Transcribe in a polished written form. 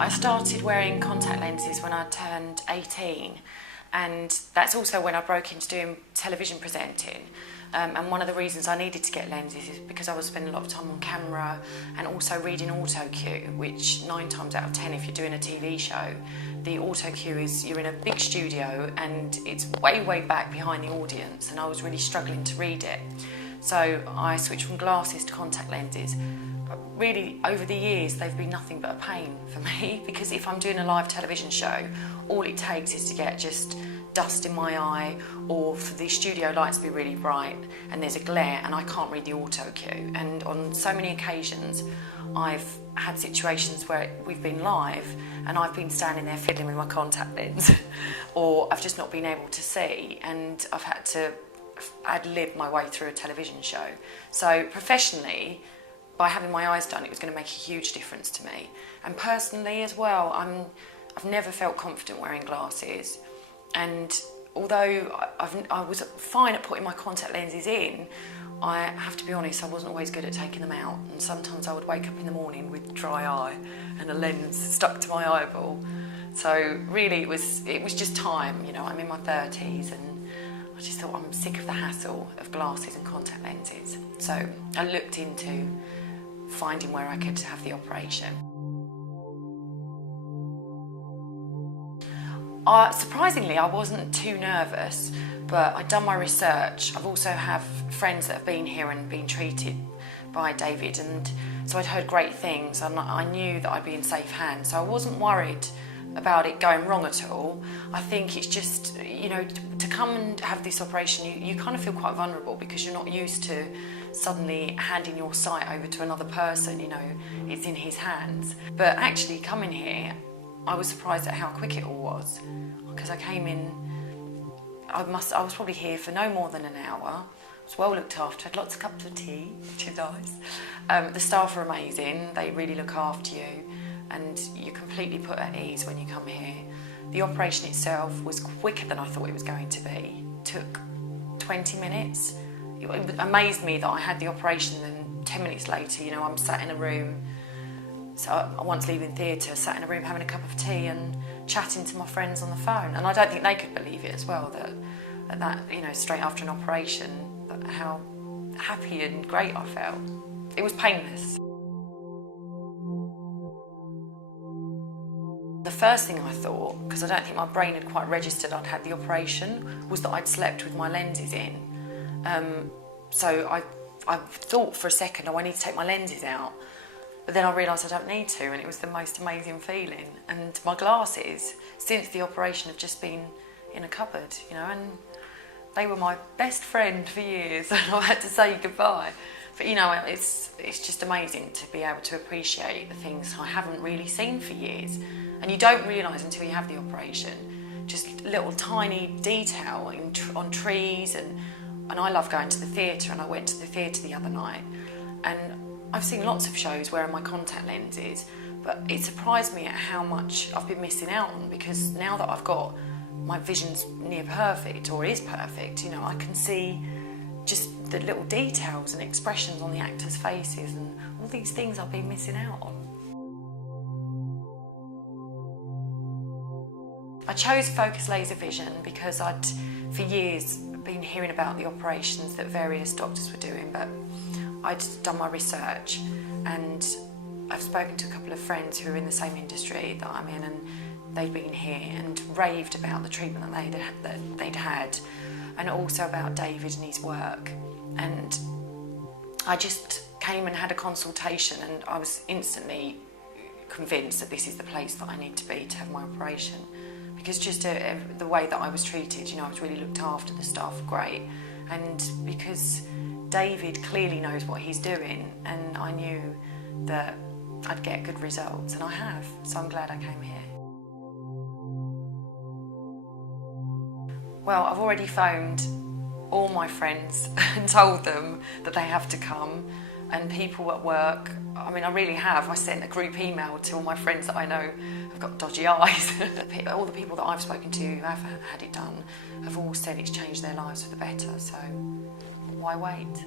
I started wearing contact lenses when I turned 18, and that's also when I broke into doing television presenting. And one of the reasons I needed to get lenses is because I was spending a lot of time on camera and also reading auto cue, which 9 times out of 10, if you're doing a TV show, the auto cue is you're in a big studio and it's way, way back behind the audience, and I was really struggling to read it. So I switched from glasses to contact lenses. Really, over the years, they've been nothing but a pain for me, because if I'm doing a live television show, all it takes is to get just dust in my eye, or for the studio lights to be really bright and there's a glare and I can't read the auto cue. And on so many occasions I've had situations where we've been live and I've been standing there fiddling with my contact lens or I've just not been able to see, and I've had to ad-lib my way through a television show. So professionally, by having my eyes done, it was going to make a huge difference to me. And personally as well, I've never felt confident wearing glasses. And although I was fine at putting my contact lenses in, I have to be honest, I wasn't always good at taking them out. And sometimes I would wake up in the morning with dry eye and a lens stuck to my eyeball. So really it was just time, you know, I'm in my 30s and I just thought I'm sick of the hassle of glasses and contact lenses. So I looked into finding where I could have the operation. Surprisingly, I wasn't too nervous, but I'd done my research. I've also have friends that have been here and been treated by David, and so I'd heard great things, and I knew that I'd be in safe hands, so I wasn't worried about it going wrong at all. I think it's just, you know, to come and have this operation, you kind of feel quite vulnerable because you're not used to suddenly handing your sight over to another person, you know, it's in his hands. But actually coming here, I was surprised at how quick it all was, because I came in, I was probably here for no more than an hour. I was well looked after, had lots of cups of tea, which is nice. The staff are amazing, they really look after you, and you're completely put at ease when you come here. The operation itself was quicker than I thought it was going to be. It took 20 minutes. It amazed me that I had the operation and 10 minutes later, you know, I'm sat in a room. So I once leaving theatre, sat in a room having a cup of tea and chatting to my friends on the phone. And I don't think they could believe it as well, that you know, straight after an operation, how happy and great I felt. It was painless. The first thing I thought, because I don't think my brain had quite registered I'd had the operation, was that I'd slept with my lenses in. So I thought for a second, oh, I need to take my lenses out. But then I realised I don't need to, and it was the most amazing feeling. And my glasses, since the operation, have just been in a cupboard, you know, and they were my best friend for years, and I had to say goodbye. But you know, it's just amazing to be able to appreciate the things I haven't really seen for years. And you don't realise until you have the operation, just little tiny detail on trees, and I love going to the theatre, and I went to the theatre the other night, and I've seen lots of shows wearing my contact lenses, but it surprised me at how much I've been missing out on, because now that I've got my vision's near perfect, or is perfect, you know, I can see just the little details and expressions on the actors' faces and all these things I've been missing out on. I chose focus laser vision because I'd, for years, been hearing about the operations that various doctors were doing, but I'd done my research, and I've spoken to a couple of friends who are in the same industry that I'm in, and they'd been here and raved about the treatment that they'd had, and also about David and his work. And I just came and had a consultation, and I was instantly convinced that this is the place that I need to be to have my operation, because just the way that I was treated, you know, I was really looked after, the staff were great, and because David clearly knows what he's doing, and I knew that I'd get good results, and I have, so I'm glad I came here. Well, I've already phoned all my friends and told them that they have to come, and people at work, I mean, I really have. I sent a group email to all my friends that I know have got dodgy eyes. All the people that I've spoken to who have had it done have all said it's changed their lives for the better, so why wait?